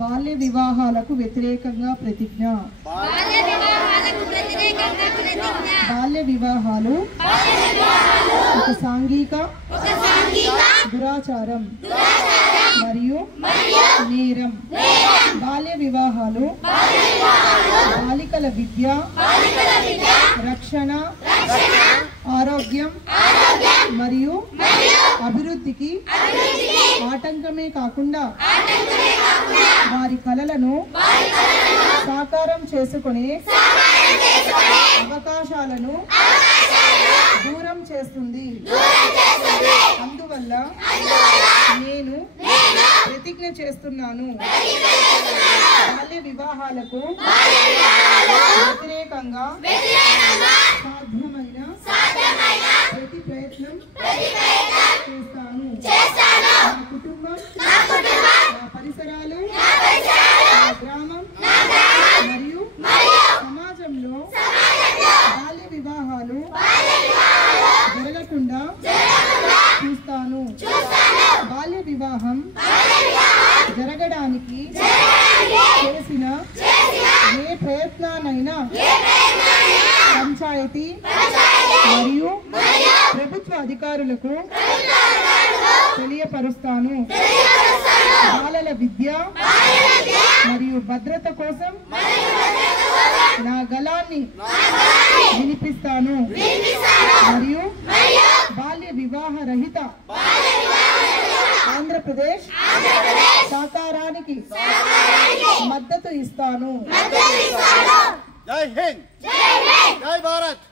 బాల్య వివాహాలకు వ్యతిరేకంగా ప్రతిజ్ఞ. బాల్య వివాహాలు ఒక సాంఘిక దురాచారం మరియు నేరం. బాల్య వివాహాలు బాలికల విద్య, రక్షణ, ఆరోగ్యం మరియు అభివృద్ధికి ఆటంకమే కాకుండా వారి కలలను సాకారం చేసుకునే అవకాశాలను దూరం చేస్తుంది. అందువల్ల నేను ప్రతిజ్ఞ చేస్తున్నాను, బాల్య వివాహాలకు వ్యతిరేకంగా సాధ్యమైన ప్రతి ప్రయత్నం చేస్తాను. నా కుటుంబం, నా పరిసరాలు, నా గ్రామం మరియు సమాజంలో బాల్య వివాహాలు జరగకుండా చూస్తాను. బాల్య వివాహం జరగడానికి చేసిన ఏ ప్రయత్నానైనా పంచాయతీ మరియు ప్రభుత్వ అధికారులకు తెలియపరుస్తాను. బాలల విద్య మరియు భద్రత కోసం నా గళాన్ని వినిపిస్తాను మరియు బాల్య వివాహ రహిత ఆంధ్రప్రదేశ్ సాకారానికి మద్దతు ఇస్తాను. జై హింద్, జై భారత్.